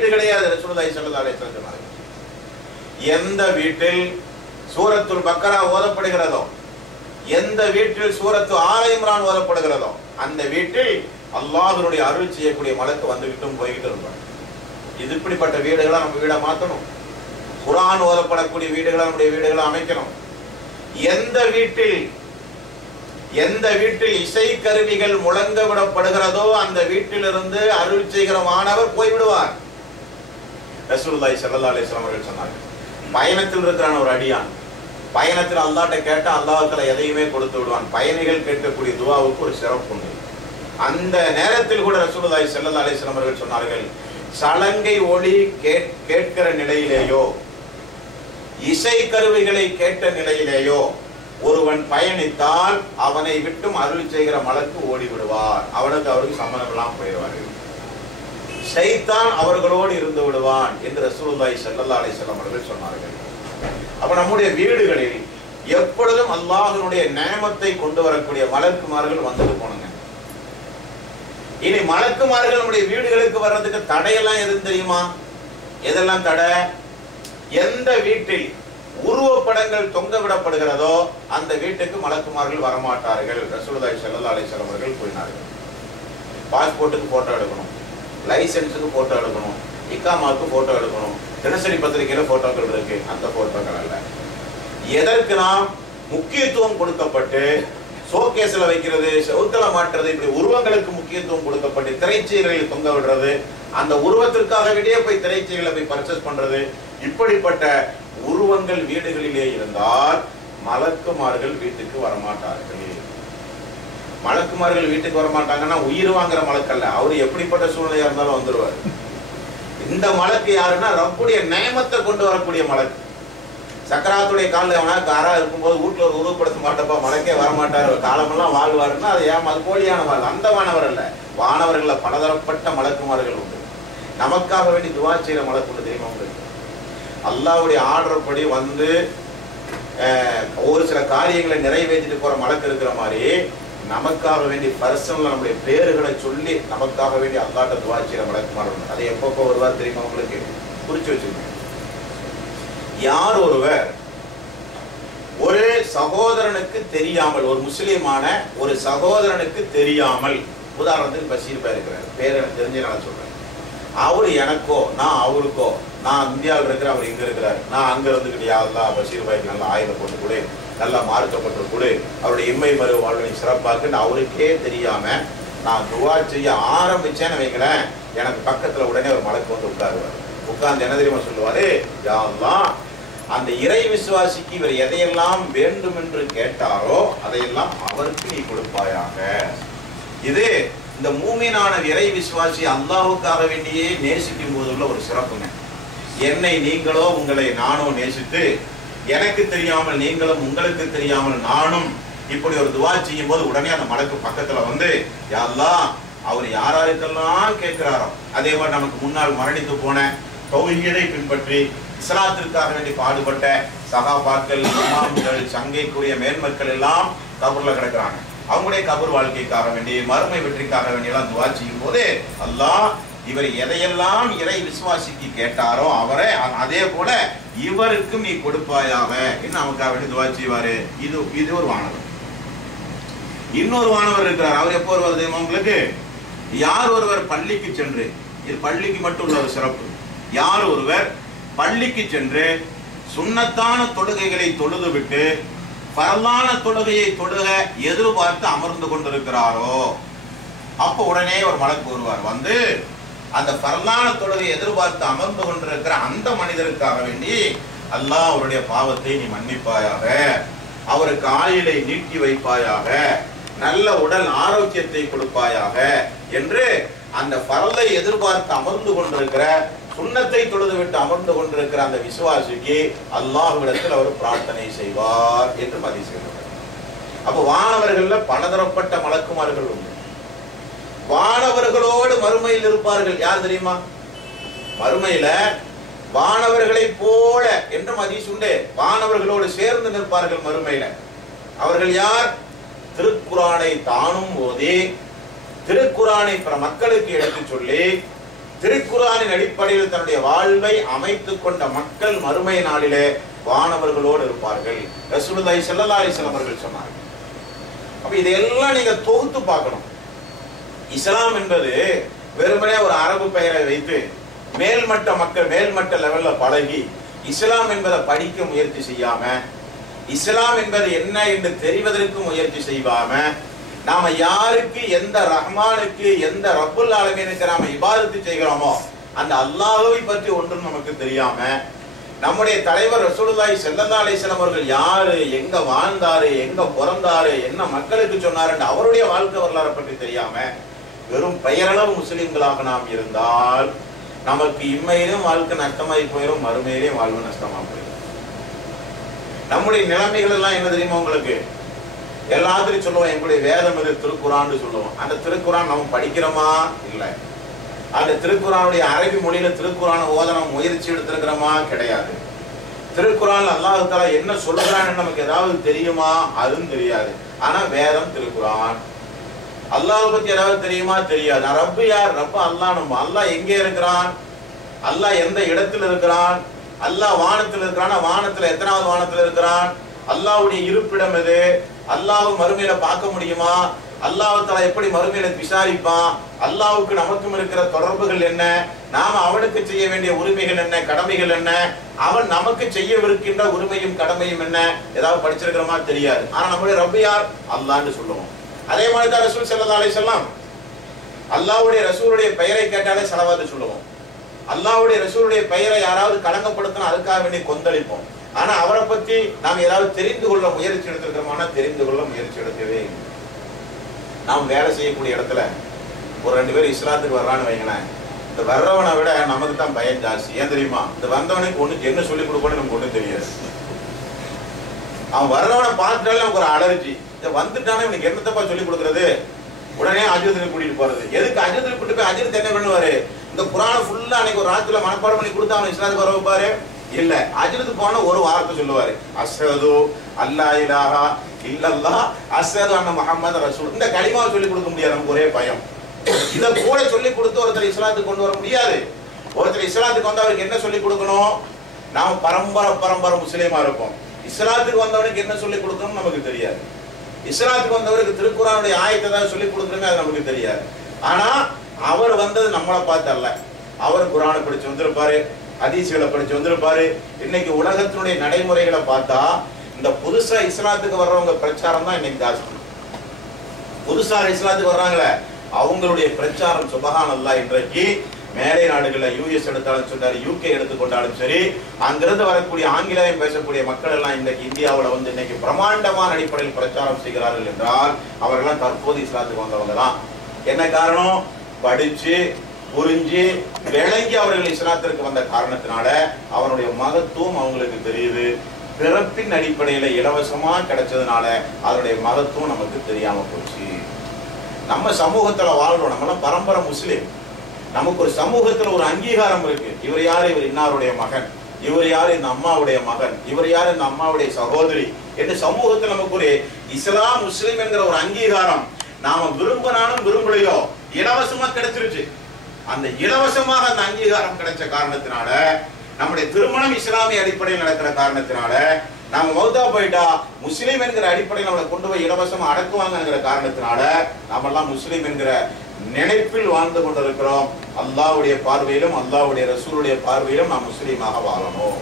வீடு கிடையாது. ரசூலுல்லாஹி ஸல்லல்லாஹு அலைஹி வஸல்லம் எந்த வீட்டில் சூரத்துல் பக்கரா ஓதப்படுகிறதோ எந்த வீட்டில் சூரத்து ஆல இம்ரான் ஓதப்படுகிறதோ அந்த வீட்டில் அல்லாஹ்வுடைய அருள் செய்யக்கூடிய மலக்கு வந்துகிட்டும் போய்கிட்டு இருப்பார் இது இப்படிப்பட்ட வீடுகளை நம்ம வீடை மாத்தணும்? குரான் ஓதப்படக்கூடிய வீடுகளை நம்முடைய வீடுகளை அமைக்கணும்? எந்த வீட்டில் எந்த வீட்டில் இசை கருவிகள் முழங்க விடப்படுகிறதோ அந்த வீட்டிலிருந்து அருள் செய்கிற மாணவர் போய்விடுவார். ரசூல்லாய் ஸல்லல்லாஹு அலைஹி அவர்கள் சொன்னார்கள் பயணத்தில் இருக்கிறான் ஒரு அடியான். பயணத்தில் அல்லாட்ட கேட்டால் அல்லாஹத்தில் எதையுமே கொடுத்து விடுவான். பயணிகள் கேட்கக்கூடிய துவாவுக்கு ஒரு சிறப்பு உண்டு. அந்த நேரத்தில் கூட ரசூலுல்லாஹி ஸல்லல்லாஹு அலைஹி வஸல்லம் அவர்கள் சொன்னார்கள் சலங்கை ஒளி கேட்- கேட்கிற நிலையிலேயோ இசை கருவிகளை கேட்ட நிலையிலேயோ ஒருவன் பயணித்தால் அவனை விட்டும் அருள் செய்கிற மலக்கு ஓடி விடுவார் அவனுக்கு அவருக்கு சம்மதம் எல்லாம் போயிடுவார்கள். ஷைத்தான் அவர்களோடு இருந்து விடுவான் என்று ரசூலுல்லாஹி ஸல்லல்லாஹு அலைஹி வஸல்லம் அவர்கள் சொன்னார்கள். அப்ப நம்முடைய வீடுகளில் எப்பொழுதும் அல்லாஹ்வினுடைய நேமத்தை கொண்டு வரக்கூடிய மலக்குமார்கள் வந்துட்டு போனங்க இனி மலக்குமார்கள் நம்முடைய வீடுகளுக்கு வர்றதுக்கு தடையெல்லாம் எதுன்னு தெரியுமா? எதெல்லாம் தடை? எந்த வீட்டில் உருவப்படங்கள் தொங்க விடப்படுகிறதோ அந்த வீட்டுக்கு மலக்குமார்கள் வரமாட்டார்கள். ரசூலுல்லாஹி ஸல்லல்லாஹு அலைஹி வஸல்லம் அவர்கள் கூறினார்கள். பாஸ்போர்ட்டுக்கு போட்டோ எடுக்கணும். லைசென்ஸுக்கு ஃபோட்டோ எடுக்கணும். இக்காமாவுக்கு ஃபோட்டோ எடுக்கணும். தினசரி பத்திரிகையில் ஃபோட்டோக்கள் இருக்கு. அந்த ஃபோட்டோக்கள் அல்ல. எதற்கு நாம் முக்கியத்துவம் கொடுக்கப்பட்டு சோகேஸில் வைக்கிறது செவுத்தல மாட்டுறது இப்படி உருவங்களுக்கு முக்கியத்துவம் கொடுக்கப்பட்டு திரைச்சீலையில் தொங்க விடுறது அந்த உருவத்திற்காக வெளியே போய் திரைச்சீலை போய் பர்ச்சேஸ் பண்றது இப்படிப்பட்ட உருவங்கள் வீடுகளிலே இருந்தால் மலக்குமார்கள் வீட்டுக்கு வரமாட்டார்கள். மலக்குமார்கள் வீட்டுக்கு வரமாட்டாங்கன்னா உயிர் வாங்குற மலக்கல்ல. அவரு எப்படிப்பட்ட சூழ்நிலையா இருந்தாலும் வந்துருவார். இந்த மலக்கு யாருன்னா ரப்புடைய நியமத்தை கொண்டு வரக்கூடிய மலக்கு. சக்கராத்துடைய காலில் எவனா காரா இருக்கும்போது வீட்டில் ஒரு உருவப்படுத்த மாட்டப்பா மலக்கே வரமாட்டார். காலமெல்லாம் வாழ்வாருன்னா அது ஏன் அது போலியான வாழ். அந்த வானவர் அல்ல. வானவர்களில் பலதரப்பட்ட மலக்குமார்கள் உண்டு. நமக்காக வேண்டி துவா செய்யற மலக்கு உண்டு தெரியுமா உங்களுக்கு? அல்லாவுடைய ஆர்டர் படி வந்து ஒரு சில காரியங்களை நிறைவேற்றிட்டு போற மலக்கு இருக்கிற மாதிரி நமக்காக வேண்டி பர்சனல் நம்முடைய பேர்களை சொல்லி நமக்காக வேண்டி அல்லாட்ட துவா செய்யற அதை எப்பப்போ வருவார் தெரியுமா உங்களுக்கு? குறிச்சு வச்சிருக்கேன் யார் ஒருவர் ஒரு சகோதரனுக்கு தெரியாமல் ஒரு முஸ்லீமான ஒரு சகோதரனுக்கு தெரியாமல் உதாரணத்துக்கு பஷீர் பேர் இருக்கிறார். பேர் எனக்கு தெரிஞ்சு நான் சொல்றேன். அவர் எனக்கோ நான் அவருக்கோ நான் இந்தியாவில் இருக்கிற அவர் இங்க இருக்கிறார். நான் அங்க இருந்துக்கிட்டு யாரெல்லாம் பஷீர் பாய்க்கு நல்லா ஆயுதம் போட்டு கூட. நல்லா மார்க்கப்பட்டு கொடு அவருடைய இம்மை மறு வாழ்வினை சிறப்பாக்குன்னு அவருக்கே தெரியாம நான் துவா செய்ய ஆரம்பிச்சேன்னு வைங்களேன் எனக்கு பக்கத்துல உடனே ஒரு மலைக்கு வந்து உட்காருவார். உட்கார்ந்து என்ன தெரியுமா சொல்லுவாரு? யாரெல்லாம் அந்த இறை விசுவாசிக்கு இவர் எதையெல்லாம் வேண்டும் என்று கேட்டாரோ அதையெல்லாம் அவருக்கு நீ கொடுப்பாயாக. இது இந்த மூமினான இறை விசுவாசி அல்லாஹ்வுக்காக வேண்டியே நேசிக்கும் போது உள்ள ஒரு சிறப்புங்க. என்னை நீங்களோ உங்களை நானோ நேசித்து எனக்கு தெரியாமல் நீங்களும் உங்களுக்கு தெரியாமல் நானும் இப்படி ஒரு துவா செய்யும் போது உடனே அந்த மலக்கு பக்கத்துல வந்து யா அல்லாஹ் அவர் யாராருக்கெல்லாம் கேட்கிறாரோ அதே மாதிரி நமக்கு முன்னால் மரணித்து போன தௌஹீதை பின்பற்றி இஸ்லாத்திற்காக வேண்டி பாடுபட்ட சகாபாக்கள் இமாம்கள் சங்கைக்குரிய மேன்மக்கள் எல்லாம் கபூர்ல கிடக்கிறாங்க. அவங்களுடைய கபூர் வாழ்க்கைக்காக வேண்டி மறுமை வெற்றிக்காக வேண்டி எல்லாம் துவா செய்யும் போது அல்லாஹ் இவர் எதையெல்லாம் இறை விசுவாசிக்கு கேட்டாரோ அவரை அதே போல இவருக்கும் நீ கொடுப்பாயாக என்று நமக்காக வேண்டி துவா செய்வாரு. இது இது ஒரு வானவர். இன்னொரு வானவர் இருக்கிறார். அவர் எப்போ வருவது உங்களுக்கு? யார் ஒருவர் பள்ளிக்கு சென்று இது பள்ளிக்கு மட்டும் உள்ள ஒரு சிறப்பு. யார் ஒருவர் பள்ளிக்கு சென்று சுண்ணத்தான தொழுகைகளை தொழுது விட்டு பரலான தொழுகையை தொழுக எதிர்பார்த்து அமர்ந்து கொண்டிருக்கிறாரோ அப்போ உடனே ஒரு மலக்கு வருவார். வந்து அந்த பரலான தொழுகை எதிர்பார்த்து அமர்ந்து கொண்டிருக்கிற அந்த மனிதருக்காக வேண்டி அல்லாஹ் அவருடைய பாவத்தை நீ மன்னிப்பாயாக அவருக்கு ஆயுளை நீட்டி வைப்பாயாக நல்ல உடல் ஆரோக்கியத்தை கொடுப்பாயாக என்று அந்த பரலை எதிர்பார்த்து அமர்ந்து கொண்டிருக்கிற சுண்ணத்தை தொழுது விட்டு அமர்ந்து கொண்டிருக்கிற அந்த விசுவாசிக்கு அல்லாஹுவிடத்தில் அவர் பிரார்த்தனை செய்வார் என்று பதிவு செய்கிறார் அப்ப வானவர்கள்ல பலதரப்பட்ட மலக்குமார்கள் உண்டு. வானவர்களோடு மறுமையில் இருப்பார்கள். யார் தெரியுமா? மறுமையில வானவர்களை போல என்றும் மதிஸ் உண்டு. வானவர்களோடு சேர்ந்து நிற்பார்கள் மறுமையில அவர்கள் யார்? திருக்குரானை தானும் போதே திருக்குரானை பிற மக்களுக்கு எடுத்துச் சொல்லி திருக்குறானின் அடிப்படையில் தன்னுடைய வாழ்வை அமைத்துக் கொண்ட மக்கள் மறுமை நாளிலே வானவர்களோடு இருப்பார்கள். ரசூலுல்லாஹி ஸல்லல்லாஹு அலைஹி வஸல்லம் அவர்கள் சொன்னார்கள். அப்ப இதையெல்லாம் நீங்க தொகுத்து பார்க்கணும். இஸ்லாம் என்பது வெறுமனே ஒரு அரபு பெயரை வைத்து மேல்மட்ட மக்கள் மேல்மட்ட லெவல்ல பழகி இஸ்லாம் என்பதை படிக்க முயற்சி செய்யாம இஸ்லாம் என்பது என்ன என்று தெரிவதற்கு முயற்சி செய்யாம நாம யாருக்கு எந்த ரஹ்மானுக்கு எந்த ரப்புல் ஆலமீனுக்கு நாம இபாதத்து செய்கிறோமோ அந்த அல்லாஹுவை பற்றி ஒன்றும் நமக்கு தெரியாம நம்முடைய தலைவர் ரசூலுல்லாய் செல்லல்லா அலிஸ்லாம் அவர்கள் யாரு எங்க வாழ்ந்தாரு எங்க பிறந்தாரு என்ன மக்களுக்கு சொன்னாருன்னு அவருடைய வாழ்க்கை வரலாறை பற்றி தெரியாம வெறும் பெயரளவு முஸ்லிம்களாக நாம் இருந்தால் நமக்கு இம்மையிலும் வாழ்க்கை நஷ்டமாகி போயிடும் மறுமையிலும் வாழ்வு நஷ்டமா போயிடும் நம்முடைய நிலைமைகள் எல்லாம் என்ன தெரியுமா உங்களுக்கு? எல்லாத்திலையும் சொல்லுவோம் எங்களுடைய வேதம் இது திருக்குறான்னு சொல்லுவோம். அந்த திருக்குறான் நம்ம படிக்கிறோமா? இல்லை. அந்த திருக்குறானுடைய அரபி மொழியில திருக்குறான ஓதனம் முயற்சி எடுத்திருக்கிறோமா? கிடையாது. திருக்குறான் அல்லாஹ் தாலா என்ன சொல்லுறான்னு நமக்கு ஏதாவது தெரியுமா? அதுவும் தெரியாது. ஆனா வேதம் திருக்குறான். அல்லாஹ் பத்தி ஏதாவது தெரியுமா? தெரியாது. நான் ரப்பு யார்? ரப்ப அல்லாஹ் நம்ம. அல்லாஹ் எங்கே இருக்கிறான்? அல்லாஹ் எந்த இடத்தில் இருக்கிறான்? அல்லாஹ் வானத்தில் இருக்கிறான்? வானத்துல எத்தனாவது வானத்துல இருக்கிறான்? அல்லாவுடைய இருப்பிடம் எது? அல்லாஹ் மறுமையில பார்க்க முடியுமா? அல்லாஹ் எப்படி மறுமையில விசாரிப்பான்? அல்லாவுக்கு நமக்கும் இருக்கிற தொடர்புகள் என்ன? நாம அவனுக்கு செய்ய வேண்டிய உரிமைகள் என்ன? கடமைகள் என்ன? அவன் நமக்கு செய்யவிருக்கின்ற உரிமையும் கடமையும் என்ன? ஏதாவது படிச்சிருக்கிறோமா? தெரியாது. ஆனா நம்முடைய ரப்பு யார்? அல்லாஹ்னு சொல்லுவோம். அதே மாதிரி தான் ரசூல் ஸல்லல்லாஹு அலைஹி வஸல்லம் அல்லாவுடைய ரசூலுடைய பெயரை கேட்டாலே செலவாது சொல்லுவோம். அல்லாவுடைய ரசூலுடைய பெயரை யாராவது களங்கப்படுத்தினா அதுக்காக வேண்டி கொந்தளிப்போம். ஆனா அவரை பத்தி நாம் ஏதாவது தெரிந்து கொள்ள முயற்சி எடுத்திருக்கிறோமானா தெரிந்து கொள்ள முயற்சி எடுக்கவே நாம் வேலை செய்யக்கூடிய இடத்துல ஒரு ரெண்டு பேர் இஸ்லாத்துக்கு வர்றான்னு வைங்களேன். இந்த வர்றவனை விட நமக்கு தான் பயம் ஜாஸ்தி. ஏன் தெரியுமா? இந்த வந்தவனுக்கு ஒன்று என்ன சொல்லி கொடுப்போன்னு நமக்கு ஒன்றும் தெரியாது. அவன் வர்றவனை பார்த்துட்டாலே நமக்கு ஒரு அலர்ஜி. இந்த வந்துட்டானே இவனுக்கு என்னத்தப்பா சொல்லி கொடுக்கறது? உடனே அஜிரத்தில் கூட்டிட்டு போறது. எதுக்கு அஜிரத்தில் கூட்டிட்டு போய் அஜிரத் என்ன பண்ணுவாரு? இந்த குரானை ஃபுல்லா அன்னைக்கு ஒரு ராத்துல மனப்பாடம் பண்ணி கொடுத்து அவன் இஸ்லாத்துக்கு வர வைப்பாரு இல்ல. அஜிரத்து போன ஒரு வார்த்தை சொல்லுவாரு. அஸ்ஹது அல்லா இலாஹா இல்லல்லா அஸ்ஹது அண்ண முகமது ரசூல். இந்த களிமாவை சொல்லி கொடுக்க முடியாது நமக்கு ஒரே பயம். இத கூட சொல்லி கொடுத்து ஒருத்தர் இஸ்லாத்துக்கு கொண்டு வர முடியாது. ஒருத்தர் இஸ்லாத்துக்கு வந்து அவருக்கு என்ன சொல்லி கொடுக்கணும்? நாம பரம்பரை பரம்பரை முஸ்லீமா இருப்போம். இஸ்லாத்துக்கு வந்தவனுக்கு என்ன சொல்லி கொடுக்கணும் நமக்கு தெரியாது. இஸ்லாத்துக்கு வந்தவருக்கு திருக்குறானுடைய ஆயத்தை தான் சொல்லி கொடுத்துருங்க அது நமக்கு தெரியாது. ஆனா அவர் வந்தது நம்மளை பார்த்து அல்ல அவர் குரானை படிச்சு வந்திருப்பாரு அதிசயங்களை படிச்சு வந்திருப்பாரு. இன்னைக்கு உலகத்தினுடைய நடைமுறைகளை பார்த்தா இந்த புதுசா இஸ்லாத்துக்கு வர்றவங்க பிரச்சாரம் தான் இன்னைக்கு ஜாஸ்தி. புதுசா இஸ்லாத்துக்கு வர்றாங்களே அவங்களுடைய பிரச்சாரம் சுபஹான் அல்லாஹ் இன்றைக்கு மேலை நாடுகள்ல யூஎஸ் எடுத்தாலும் சொன்னார் யூகே எடுத்துக்கொண்டாலும் சரி அங்கிருந்து வரக்கூடிய ஆங்கிலேயம் பேசக்கூடிய மக்கள் எல்லாம் இன்றைக்கு இந்தியாவில் வந்து இன்னைக்கு பிரமாண்டமான அடிப்படையில் பிரச்சாரம் செய்கிறார்கள் என்றால் அவர்கள்லாம் தற்போது இஸ்லாத்துக்கு வந்தவங்க தான். என்ன காரணம்? படிச்சு புரிஞ்சு விளங்கி அவர்கள் இஸ்லாத்திற்கு வந்த காரணத்தினால அவனுடைய மகத்துவம் அவங்களுக்கு தெரியுது. பிறப்பின் அடிப்படையில இலவசமா கிடைச்சதுனால அதனுடைய மகத்துவம் நமக்கு தெரியாம போச்சு. நம்ம சமூகத்துல வாழ்றோம். நம்மளாம் பரம்பரை முஸ்லீம். நமக்கு ஒரு சமூகத்துல ஒரு அங்கீகாரம் இருக்கு. இவர் யாரு? இவர் இன்னாருடைய மகன். இவர் யார்? இந்த அம்மாவுடைய மகன். இவர் யார்? இந்த அம்மாவுடைய சகோதரி. என்று சமூகத்துல நமக்கு ஒரு இஸ்லாம் முஸ்லீம் என்கிற ஒரு அங்கீகாரம் நாம விரும்பினாலும் விரும்பலையோ? இலவசமா கிடைச்சிருச்சு. அந்த இலவசமாக அந்த அங்கீகாரம் கிடைச்ச காரணத்தினால நம்முடைய திருமணம் இஸ்லாமிய அடிப்படையில் நடக்கிற காரணத்தினால நாம மௌதா போயிட்டா முஸ்லீம் என்கிற அடிப்படையில் நம்மளை கொண்டு போய் இலவசமா அடக்குவாங்கங்கிற காரணத்தினால நாமெல்லாம் முஸ்லீம் என்கிற நினைப்பில் வாழ்ந்து கொண்டிருக்கிறோம். அல்லாஹ்வுடைய பார்வையிலும் அல்லாவுடைய ரசூலுடைய பார்வையிலும் நாம் முஸ்லீமாக வாழணும்.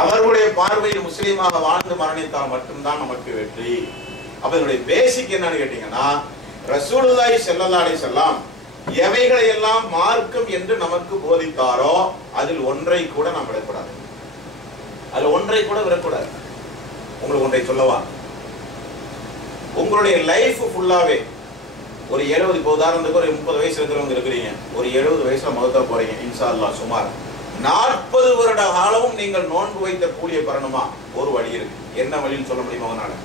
அவர்களுடைய பார்வையில் முஸ்லீமாக வாழ்ந்து மரணித்தால் மட்டும்தான் நமக்கு வெற்றி. அப்ப இதனுடைய பேசிக் என்னன்னு கேட்டீங்கன்னா ரசூலுல்லாஹி ஸல்லல்லாஹு அலைஹி எவைகளை எல்லாம் மார்க்கம் என்று நமக்கு போதித்தாரோ அதில் ஒன்றை கூட நாம் விடக்கூடாது. அதில் ஒன்றை கூட விடக்கூடாது. உங்களுக்கு ஒன்றை சொல்லவா? உங்களுடைய லைஃப் ஃபுல்லாவே ஒரு எழுபது இப்போ உதாரணத்துக்கு ஒரு முப்பது வயசு இருக்கிறவங்க இருக்கிறீங்க. ஒரு எழுபது வயசுல மகத்தா போறீங்க இன்ஷா அல்லாஹ் சுமார். நாற்பது வருட காலமும் நீங்கள் நோன்பு வைத்த கூலிய பெறணுமா ஒரு வழி இருக்கு. என்ன வழின்னு சொல்ல முடியுமா உங்களால?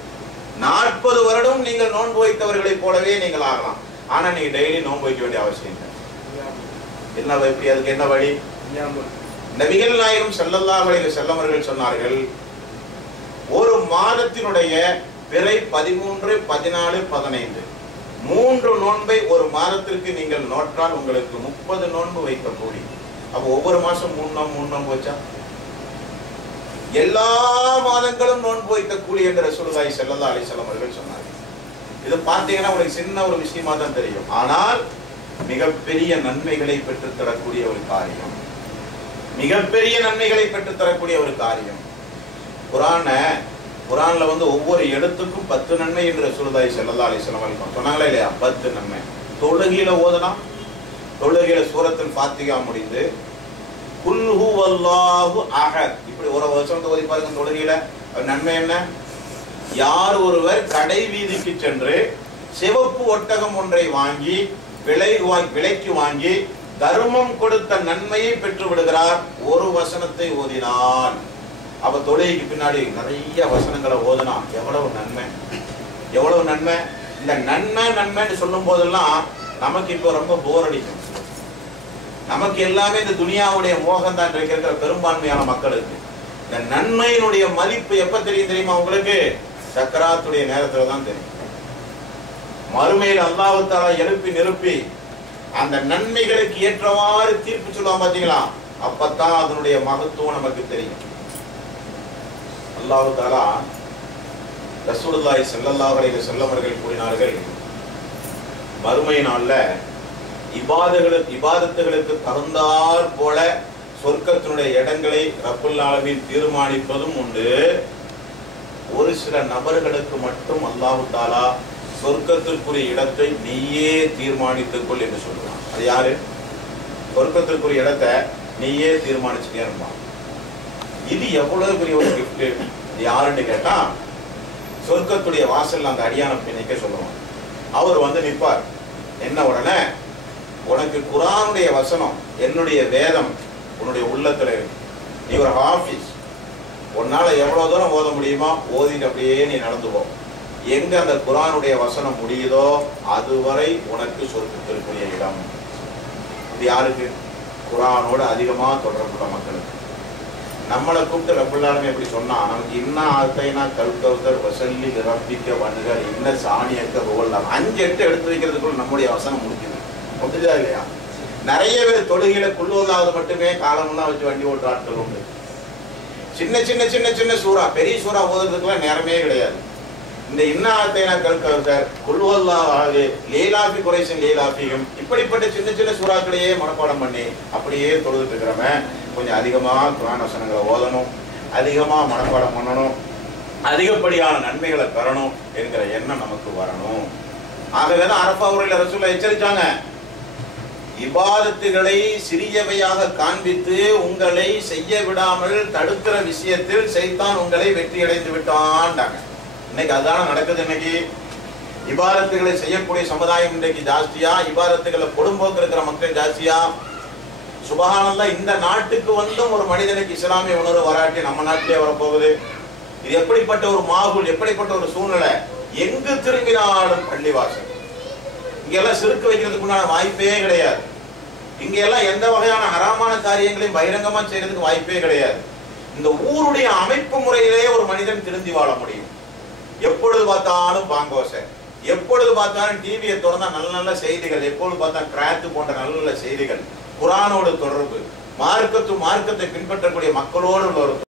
நாற்பது வருடம் நீங்கள் நோன்பு வைத்தவர்களைப் போலவே நீங்கள் ஆகலாம். ஆனா நீங்க டெய்லி நோன்பு வைக்க வேண்டிய அவசியம் இல்லை. என்ன எப்படி அதுக்கு என்ன வழி? நபிகள் நாயகம் செல்லல்லா அலைஹி வஸல்லம் சொன்னார்கள் ஒரு மாதத்தினுடைய பிறை பதிமூன்று பதினாலு பதினைந்து. மூன்று நோன்பை ஒரு மாதத்திற்கு நீங்கள் நோற்றால் உங்களுக்கு முப்பது நோன்பு வைக்க கூடி அப்போ ஒவ்வொரு மாசம் மூணு நோம்பு மூணு நோன்பு வச்சா? எல்லா மாதங்களும் நோன்பு வைத்த கூலி என்று ரசூலுல்லாஹி செல்லதா அலைஹி வஸல்லம் அவர்கள் சொன்னார் இது பார்த்தீங்கன்னா உங்களுக்கு சின்ன ஒரு விஷயமா தான் தெரியும். ஆனால் மிகப்பெரிய நன்மைகளை பெற்றுத்தரக்கூடிய ஒரு காரியம். மிகப்பெரிய நன்மைகளை பெற்றுத் தரக்கூடிய ஒரு காரியம். குரான குரான்ல வந்து ஒவ்வொரு எழுத்துக்கும் பத்து நன்மை என்று ரசூலுல்லாஹி செல்லல்லா அலி வஸல்லம் சொன்னாங்களே சொன்னாங்களா இல்லையா? பத்து நன்மை. தொழுகையில ஓதலாம். தொழுகையில சூரத்தில் ஃபாத்திகா முடிந்து குல்ஹு ஹுவல்லாஹு அஹத். இப்படி ஒரு வருஷம் ஓதி பாருங்க தொழுகையில. நன்மை என்ன? யார் ஒருவர் கடை வீதிக்கு சென்று சிவப்பு ஒட்டகம் ஒன்றை வாங்கி விலை விலைக்கு வாங்கி தர்மம் கொடுத்த நன்மையை பெற்று விடுகிறார் ஒரு வசனத்தை ஓதினான் அப்போ தொழுகைக்கு பின்னாடி நிறைய வசனங்களை ஓதலாம் எவ்வளவு நன்மை. எவ்வளவு நன்மை? இந்த நன்மை நன்மைன்னு சொல்லும் போதெல்லாம் நமக்கு இப்போ ரொம்ப போர் அடிக்கும். நமக்கு எல்லாமே இந்த துனியாவுடைய மோகம் தான் இருக்கிற பெரும்பான்மையான மக்களுக்கு. இந்த நன்மையினுடைய மதிப்பு எப்ப தெரியும் தெரியுமா உங்களுக்கு? சக்கராத்துடைய நேரத்துல தான் தெரியும். மறுமையில் அல்லாஹ் எழுப்பி நிரப்பி அந்த நன்மைகளுக்கு ஏற்றவாறு தீர்ப்பு சொல்லுவான் பாத்தீங்களா? அப்பத்தான் அதனுடைய மகத்துவம் நமக்கு தெரியும். அல்லாஹு தாலா ரசூலுல்லாஹி ஸல்லல்லாஹு அலைஹி வஸல்லம் அவர்கள் கூறினார்கள் மறுமை நாள்ல இபாதகளுக்கு இபாதத்துகளுக்கு தகுந்தார் போல சொர்க்கத்தினுடைய இடங்களை ரப்புல் ஆலமின் தீர்மானிப்பதும் உண்டு. ஒரு சில நபர்களுக்கு மட்டும் அல்லாஹு தாலா சொர்க்கத்திற்குரிய இடத்தை நீயே தீர்மானித்துக் கொள் என்று சொல்லுவான் அது யாரு? சொர்க்கத்திற்குரிய இடத்தை நீயே தீர்மானிச்சுட்டே இருப்பான். இது எவ்வளவு பெரிய ஒரு கிஃப்ட் இது யாருன்னு கேட்டா சொர்க்கத்துடைய வாசல் அந்த அடியான நிற்க சொல்லுவோம் அவர் வந்து நிற்பார். என்ன உடனே உனக்கு குரானுடைய வசனம் என்னுடைய வேதம் உன்னுடைய உள்ளத்துல இருக்கு. நீ ஒரு ஆஃபீஸ் உன்னால எவ்வளவு தூரம் ஓத முடியுமோ ஓதிட்டு அப்படியே நீ நடந்து போ. எங்க அந்த குரானுடைய வசனம் முடியுதோ அதுவரை உனக்கு சொர்க்கத்திற்குரிய இடம். இது யாருக்கு? குரானோட அதிகமாக தொடர்புள்ள மக்களுக்கு. நம்மளை கூப்பிட்டு ரப்புல்லாலுமே எப்படி சொன்னா நமக்கு இன்ன ஆத்தைனா கல்கவுத்தர் வசல்லி ரப்பிக்க வண்டுகள் இன்ன சாணியக்க புகழலாம் அஞ்சு எட்டு எடுத்து வைக்கிறதுக்குள்ள நம்முடைய வசனம் முடிக்குது. முடிஞ்சதா இல்லையா? நிறைய பேர் தொழுகையில குள்ளுவதாவது மட்டுமே காலமெல்லாம் வச்சு வண்டி ஓட்டுற ஆட்கள் உண்டு. சின்ன சின்ன சின்ன சின்ன சூறா பெரிய சூறா ஓதுறதுக்குலாம் நேரமே கிடையாது. இந்த இன்ன ஆத்தைனா கல்கவுத்தர் குல்வல்லா ஆகு லீலாபி குறைசன் லீலாபியும் இப்படிப்பட்ட சின்ன சின்ன சூறாக்களையே மனப்பாடம் பண்ணி அப்படியே தொழுதுட்டு இருக்கிறவன் கொஞ்சம் அதிகமாக குரான் வசனங்களை ஓதணும் அதிகமாக மனப்பாடம் பண்ணணும் அதிகப்படியான நன்மைகளை பெறணும் என்கிற எண்ணம் நமக்கு வரணும். ஆகவே தான் அரபா உரையில ரசூல எச்சரிச்சாங்க. இபாதத்துகளை சிறியவையாக காண்பித்து உங்களை செய்ய விடாமல் தடுக்கிற விஷயத்தில் செய்தான் உங்களை வெற்றி அடைந்து விட்டான்டாங்க. இன்னைக்கு அதுதான் நடக்குது இன்னைக்கு. இபாரத்துகளை செய்யக்கூடிய சமுதாயம் இன்றைக்கு ஜாஸ்தியா. இபாரத்துகளை கொடும்போக்கு இருக்கிற மக்கள் ஜாஸ்தியா. சுபகானந்தா இந்த நாட்டுக்கு வந்தும் ஒரு மனிதனுக்கு இஸ்லாமிய உணர்வு வராட்டி நம்ம நாட்டிலே வரப்போகுது. இது எப்படிப்பட்ட ஒரு மாகுல் எப்படிப்பட்ட ஒரு சூழ்நிலை? எங்கு திரும்பினாலும் பள்ளிவாசல். இங்கெல்லாம் சிறுக்கு வைக்கிறதுக்கு உண்டான வாய்ப்பே கிடையாது. இங்க எல்லாம் எந்த வகையான ஹராமான காரியங்களையும் பகிரங்கமா செய்யறதுக்கு வாய்ப்பே கிடையாது. இந்த ஊருடைய அமைப்பு முறையிலே ஒரு மனிதன் திருந்தி வாழ முடியும். எப்பொழுது பார்த்தாலும் பாங்கோசை. எப்பொழுது பார்த்தாலும் டிவியை திறந்தா நல்ல நல்ல செய்திகள் எப்பொழுது பார்த்தா கிராத்து போன்ற நல்ல நல்ல செய்திகள் குரானோடு தொடர்பு மார்க்கத்து மார்க்கத்தை பின்பற்றக்கூடிய மக்களோடு உள்ள ஒரு